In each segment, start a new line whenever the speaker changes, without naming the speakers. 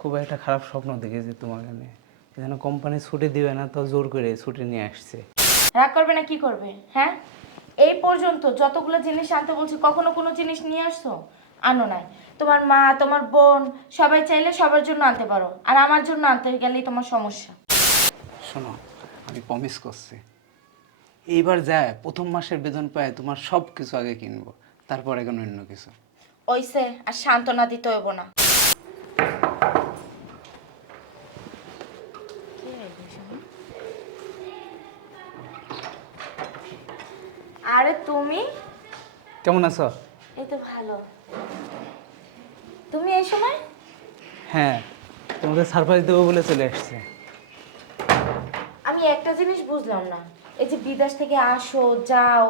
খুব একটা খারাপ স্বপ্ন দেখেছি তোমাকে নিয়ে যেন কোম্পানি ছুটি দিবে না তো জোর করে ছুটি নিয়ে আসছে।
রাগ করবে না কি করবে? হ্যাঁ? এই পর্যন্ত যতগুলো জিনিস আনতে বলছি কখনো কোনো জিনিস নিয়ে আসছো? আনো নাই। তোমার মা তোমার বোন সবাই চাইলে সবার জন্য আনতে পারো। আর আমার জন্য আনতে গেলেই তোমার সমস্যা।
শোনো আমি প্রমিস করছি। এইবার যায় প্রথম মাসের বেতন পায় তোমার সব কিছু আগে কিনবো। তারপরে কোনো অন্য কিছু।
ওইসে আর সান্ত্বনা দিতে হইব না। আরে তুমি?
কেমন আছো?
এই তো ভালো। তুমি এই সময়?
হ্যাঁ তোমাকে সারপ্রাইজ দেবো বলে চলে আসছে।
আমি একটা জিনিস বুঝলাম না। এই যে বিদেশ থেকে আসো যাও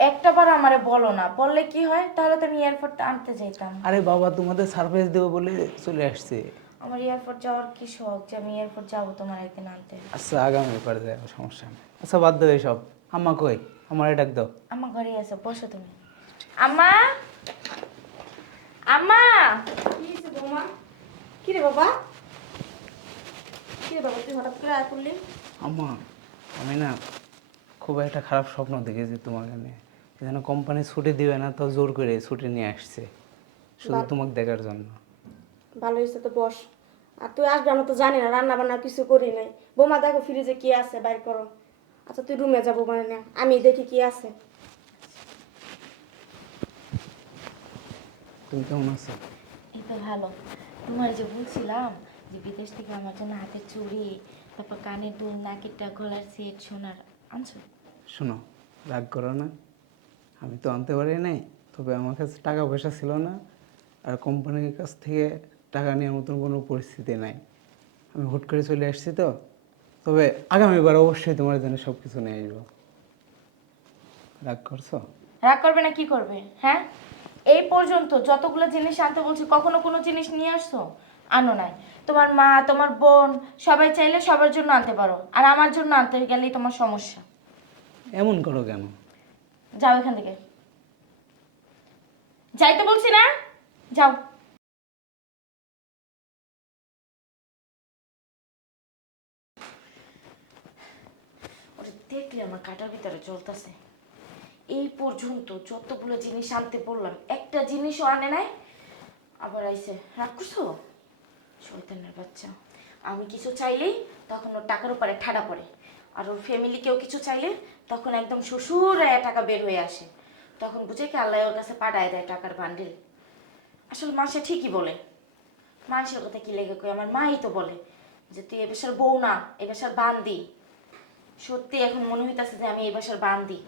একটা বার আমারে বলো না। বললে কি হয়? তাহলে তো আমি এয়ারপোর্ট আনতে চাইতাম
আরে বাবা তোমাদের সারপ্রাইজ দেবো বলে চলে আসছে।
আমার এয়ারপোর্ট যাওয়ার কি শখ যে আমি এয়ারপোর্ট যাব তোমার একদিন আনতে?
আচ্ছা আগামী পারে যায় সমস্যা নেই। আচ্ছা বাদ দাও এসব। আম্মা কই? আমার ডাক দাও।
আমার ঘরে এসো বসো তুমি। আম্মা! আম্মা!
কি হয়েছে বৌমা? কি রে বাবা? কি রে বাবা তুই হঠাৎ করে আয় করলি?
আম্মা আমি না খুব একটা খারাপ স্বপ্ন দেখেছি তোমাকে নিয়ে যেন কোম্পানি ছুটি দিবে না তো জোর করে ছুটি নিয়ে আসছে। শুধু তোমাকে দেখার জন্য।
ভালো হয়েছে তো বস। আর তুই আসবে আমরা তো জানি না রান্না বান্না কিছু করি নাই। বৌমা দেখো ফ্রিজে কি আছে বাইর করো। আচ্ছা তুই রুমে যাব মানে না আমি দেখি কি আছে।
তুমি কেমন আছো?
এই তো ভালো। তোমার যে বলছিলাম যে বিদেশ থেকে আমার জন্য হাতের চুড়ি তারপর কানের দুল নাকেরটা গলার সেট সোনার আনছো?
শোনো রাগ করো না। আমি তো আনতে পারি নাই তবে আমার কাছে টাকা পয়সা ছিল না আর কোম্পানির কাছ থেকে টাকা নেওয়ার মতন কোনো পরিস্থিতি নাই। আমি হুট করে চলে আসছি তো। তবে আগামীবার অবশ্যই তোমার জন্য সব কিছু নিয়ে আসব। রাগ করছ?
রাগ করবে না কি করবে? হ্যাঁ? এই পর্যন্ত যতগুলো জিনিস আনতে বলছি কখনো কোনো জিনিস নিয়ে আসছো? আনো নাই। তোমার মা তোমার বোন সবাই চাইলে সবার জন্য আনতে পারো। আর আমার জন্য আনতে গেলেই তোমার সমস্যা।
এমন করো কেন?
যাও এখান থেকে। যাইতে বলছি না? যাও ওরে দেখলে আমার কাটার ভিতরে চলতেছে এই পর্যন্ত যতগুলো জিনিস আনতে বললাম, একটা জিনিসও আনে নাই। আবার আইসে রাগ করছ শয়তানের বাচ্চা, আমি কিছু চাইলেই তখন ওর টাকার উপরে ঠাডা পড়ে। আর ওর ফ্যামিলি কেউ কিছু চাইলে তখন একদম শ্বশুর টাকা বের হয়ে আসে। তখন বুঝে কি আল্লাহ ওর কাছে পাঠায় দেয় টাকার বান্ডিল? আসলে মাসে ঠিকই বলে। মানুষের কথা কি লেগে কই? আমার মাই তো বলে যে, তুই এ বাসার বউ না, এ বাসার বান্দি। সত্যি এখন মনে হইতাছে যে আমি এই বাসার বান্দি।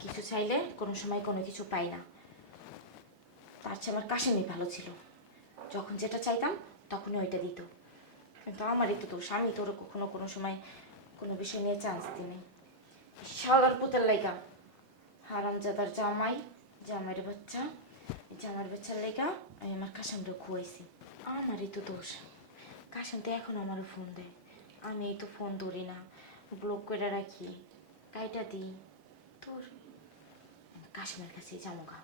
কিছু চাইলে কোনো সময় কোনো কিছু পাই না। তার চেয়ে আমার কাশেমি ভালো ছিল। যখন যেটা চাইতাম, তখনই ওইটা দিত। কিন্তু আমারই তো দোষ, আমি তোর কখনো কোনো সময় কোনো বিষয় নিয়ে চান্স দিই শালার পুতের লাইগা। হারামজাদার জামাই, জামাইয়ের বাচ্চা। জামাইয়ের বাচ্চার লাইগা আমি আমার কাসামটা খুয়াইছি। আমারই তো দোষ। কাসাম তো এখন আমার ফোন দেয়। আমি এই তো ফোন ধরি না। ব্লক করে রাখি। কাইটা দিই। তোর কাশ্মীর কাছেই জামুগা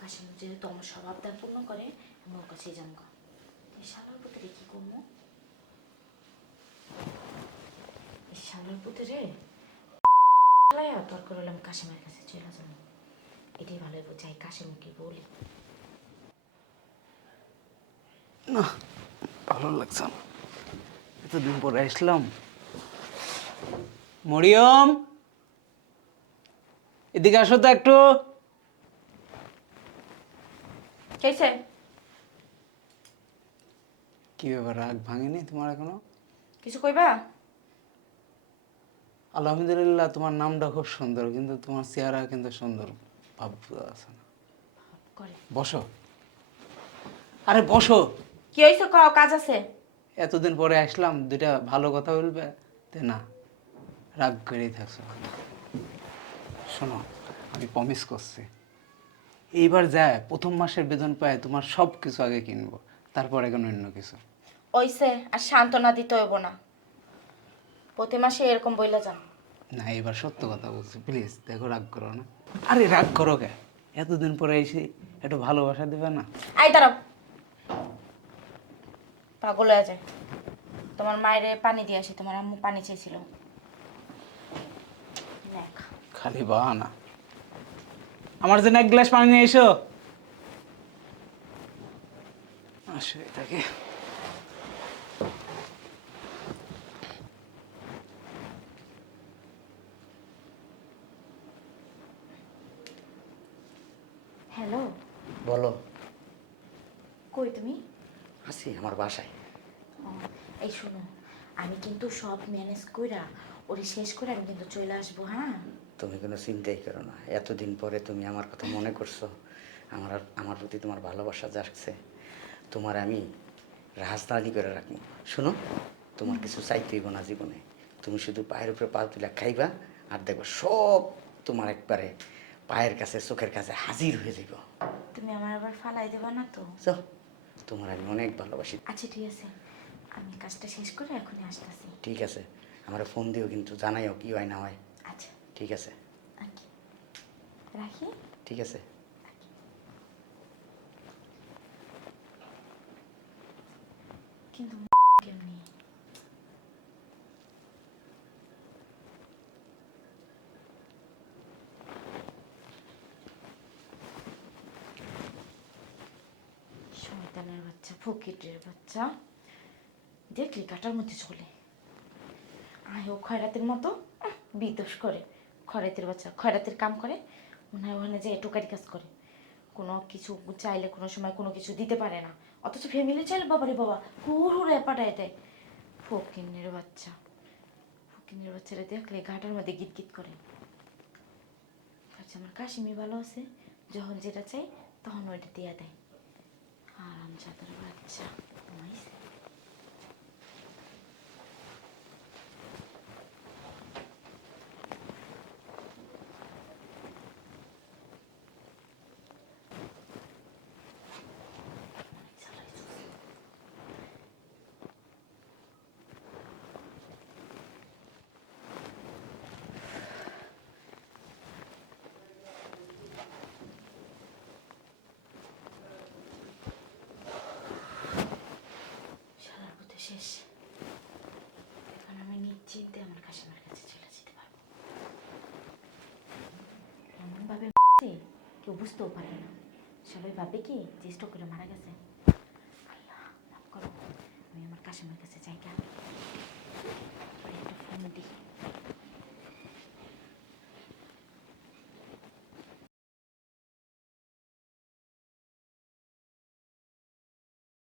কাশ্মীর যেহেতু আমার সব আবদার পূর্ণ করে, আমি ওর কাছেই জামুগা এই শালার পুত্রে কি করব? এই শালার পুত্রে? হলে আমি কাশিমের কাছে চলে যাব। এটাই ভালো যাই কাশিমকে বলি।
না, ভালো লাগছে না। এতদিন পরে আসলাম। মরিয়ম এদিকে আসো তো একটু।
কেছে
কি ব্যাপার রাগ ভাঙেনি তোমার এখনও?
কিছু কইবা?
আলহামদুলিল্লাহ তোমার নামটা খুব সুন্দর কিন্তু তোমার চেহারা কিন্তু সুন্দর ভাব আছে না। বসো। আরে বসো।
কি হয়েছে কও কাজ আছে?
এতদিন পরে আসলাম দুইটা ভালো কথা বলবে তে না। রাগ করেই থাকছো শোনো আমি প্রমিস করছি। এইবার যায় প্রথম মাসের বেতন পায় তোমার সব কিছু আগে কিনবো তারপরে এখন অন্য কিছু।
ওইসে আর সান্ত্বনা দিতে হইব না। প্রতি মাসে এরকম বইলা যান
না এবার সত্য কথা বলছি প্লিজ দেখো রাগ করো না। আরে রাগ করো কে? এতদিন পরে এসে একটু ভালোবাসা দেবে না?
আই দাঁড়াও। পাগল হয়ে যায়। তোমার মায়ের পানি দিয়ে আসি তোমার আম্মু পানি চেয়েছিল।
খালি বাহানা। আমার জন্য এক গ্লাস পানি নিয়ে এসো। আসো এটাকে।
হ্যালো।
বলো।
কই তুমি?
আছি আমার বাসায়।
ও, এই শোনো আমি কিন্তু সব ম্যানেজ কইরা ওরে শেষ করে আমি কিন্তু চলে আসব হ্যাঁ?
তুমি কোনো চিন্তাই করো না। এতদিন পরে তুমি আমার কথা মনে করছ। আমার আমার প্রতি তোমার ভালোবাসা জাগছে। তোমার আমি রাজধানী করে রাখব। শোনো তোমার কিছু চাইতে হইব না জীবনে। তুমি শুধু পায়ের উপরে পা তুলে খাইবা আর দেখবা সব তোমার একবারে পায়ের কাছে চোখের কাছে হাজির হয়ে যাইব।
তুমি আমার আবার ফালাই দেবা না তো?
তোমার আমি অনেক ভালোবাসি।
আচ্ছা ঠিক আছে। আমি কাজটা শেষ করে এখনই আসতেছি।
ঠিক আছে। আমার ফোন দিও কিন্তু জানাইও কি হয় না হয়। ঠিক আছে।
রাখি
ঠিক আছে।
কিন্তু কেমনি শয়তানের বাচ্চা ফকিরের বাচ্চা। দেখলি কাটার মধ্যে চলে। আয় ও খয়রাতের মতো বিদোষ করে। খয়রাতের বাচ্চা খয়রাতের কাম করে, মনে হয় ওখানে যে টোকারি কাজ করে। কোনো কিছু চাইলে কোনো সময় কোনো কিছু দিতে পারে না। অথচ ফ্যামিলি চাইলে বাবারে বাবা, হুর হুড়ে পাঠায় দেয়। ফকিনের বাচ্চা ফকিনের বাচ্চারা দেখলে ঘাটার মধ্যে গীত গীত করে। আচ্ছা আমার কাশিমি ভালো আছে, যখন যেটা চাই তখন ওইটা দিয়ে দেয়। আরাম চাদর বাচ্চা ঘুমাইছে সারার পথে শেষ এখন আমি নিশ্চিন্তে আমার কাশিমার কাছে চলে যেতে পারব এমনভাবে কেউ বুঝতেও পারে না। সবাই ভাবে কি, যে স্ট্রোক মারা গেছে। আমি আমার কাশিমার কাছে